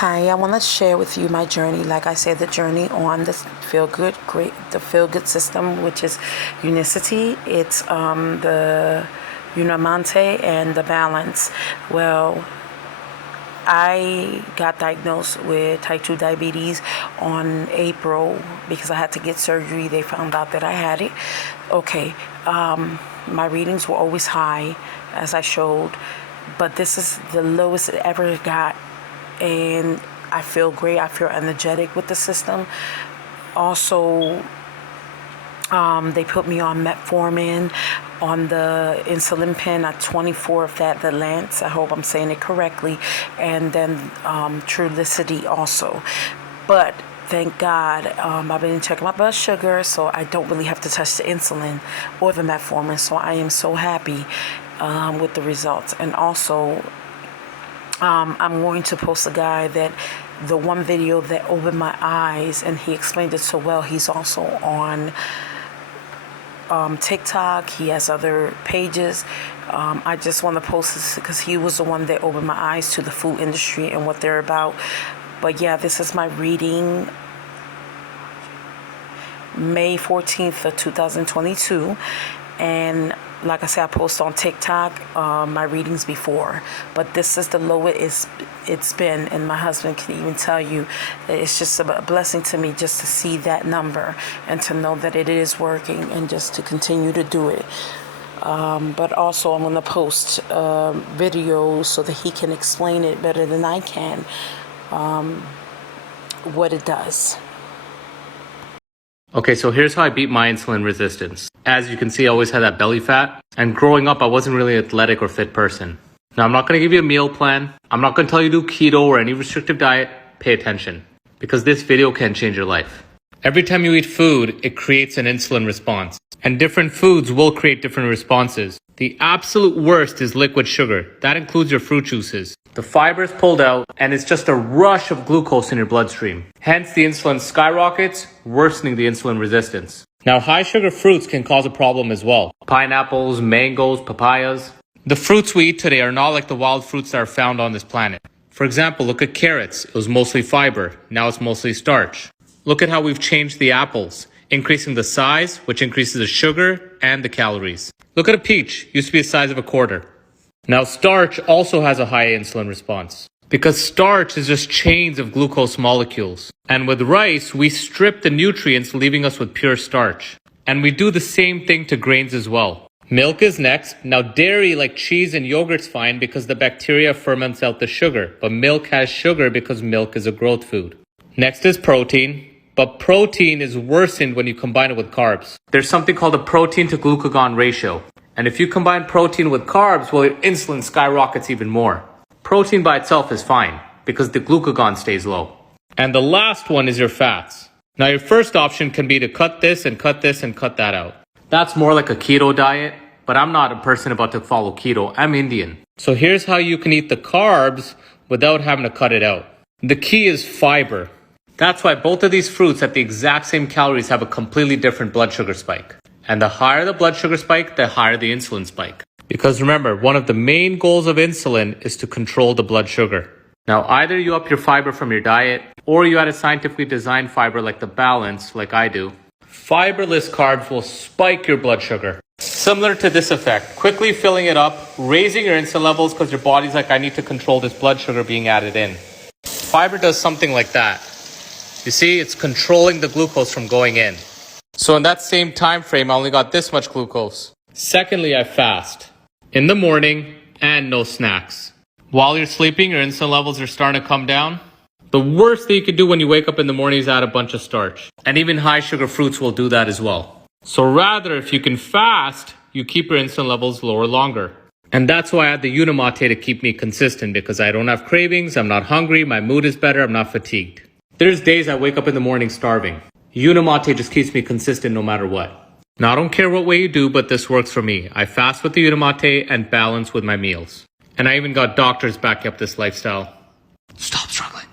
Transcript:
Hi, I want to share with you my journey. Like I said, the journey on the feel good system, which is Unicity. It's the Unamante and the Balance. Well, I got diagnosed with type 2 diabetes on April because I had to get surgery. They found out that I had it. Okay, my readings were always high, as I showed, but this is the lowest it ever got. And I feel great. I feel energetic with the system. Also, they put me on metformin, on the insulin pen at 24 of that, the Lance. I hope I'm saying it correctly. And then Trulicity also. But thank God, I've been checking my blood sugar, so I don't really have to touch the insulin or the metformin. So I am so happy with the results. And also, I'm going to post a guy that the one video that opened my eyes, and he explained it so well. He's also on TikTok. He has other pages. I just want to post this because he was the one that opened my eyes to the food industry and what they're about. But yeah, this is my reading, May 14th of 2022. And like I said, I post on TikTok my readings before, but this is the lowest it's been, and my husband can even tell you that it's just a blessing to me just to see that number and to know that it is working and just to continue to do it. But also I'm going to post videos so that he can explain it better than I can, what it does. Okay, so here's how I beat my insulin resistance. As you can see, I always had that belly fat, and growing up, I wasn't really an athletic or fit person. Now, I'm not going to give you a meal plan. I'm not going to tell you to do keto or any restrictive diet. Pay attention, because this video can change your life. Every time you eat food, it creates an insulin response, and different foods will create different responses. The absolute worst is liquid sugar. That includes your fruit juices. The fiber is pulled out, and it's just a rush of glucose in your bloodstream. Hence, the insulin skyrockets, worsening the insulin resistance. Now, high sugar fruits can cause a problem as well. Pineapples, mangoes, papayas. The fruits we eat today are not like the wild fruits that are found on this planet. For example, look at carrots. It was mostly fiber. Now it's mostly starch. Look at how we've changed the apples, increasing the size, which increases the sugar and the calories. Look at a peach. Used to be the size of a quarter. Now, starch also has a high insulin response because starch is just chains of glucose molecules. And with rice, we strip the nutrients, leaving us with pure starch. And we do the same thing to grains as well. Milk is next. Now, dairy like cheese and yogurt's fine because the bacteria ferments out the sugar. But milk has sugar because milk is a growth food. Next is protein. But protein is worsened when you combine it with carbs. There's something called a protein to glucagon ratio. And if you combine protein with carbs, well, your insulin skyrockets even more. Protein by itself is fine because the glucagon stays low. And the last one is your fats. Now, your first option can be to cut this and cut this and cut that out. That's more like a keto diet, but I'm not a person about to follow keto. I'm Indian. So here's how you can eat the carbs without having to cut it out. The key is fiber. That's why both of these fruits at the exact same calories have a completely different blood sugar spike. And the higher the blood sugar spike, the higher the insulin spike. Because remember, one of the main goals of insulin is to control the blood sugar. Now, either you up your fiber from your diet, or you add a scientifically designed fiber like the Balance, like I do. Fiberless carbs will spike your blood sugar. Similar to this effect, quickly filling it up, raising your insulin levels because your body's like, I need to control this blood sugar being added in. Fiber does something like that. You see, it's controlling the glucose from going in. So in that same time frame, I only got this much glucose. Secondly, I fast. In the morning, and no snacks. While you're sleeping, your insulin levels are starting to come down. The worst thing you could do when you wake up in the morning is add a bunch of starch. And even high sugar fruits will do that as well. So rather, if you can fast, you keep your insulin levels lower longer. And that's why I add the Unicity to keep me consistent, because I don't have cravings, I'm not hungry, my mood is better, I'm not fatigued. There's days I wake up in the morning starving. Unicity just keeps me consistent no matter what. Now, I don't care what way you do, but this works for me. I fast with the Unicity and balance with my meals. And I even got doctors back up this lifestyle. Stop struggling.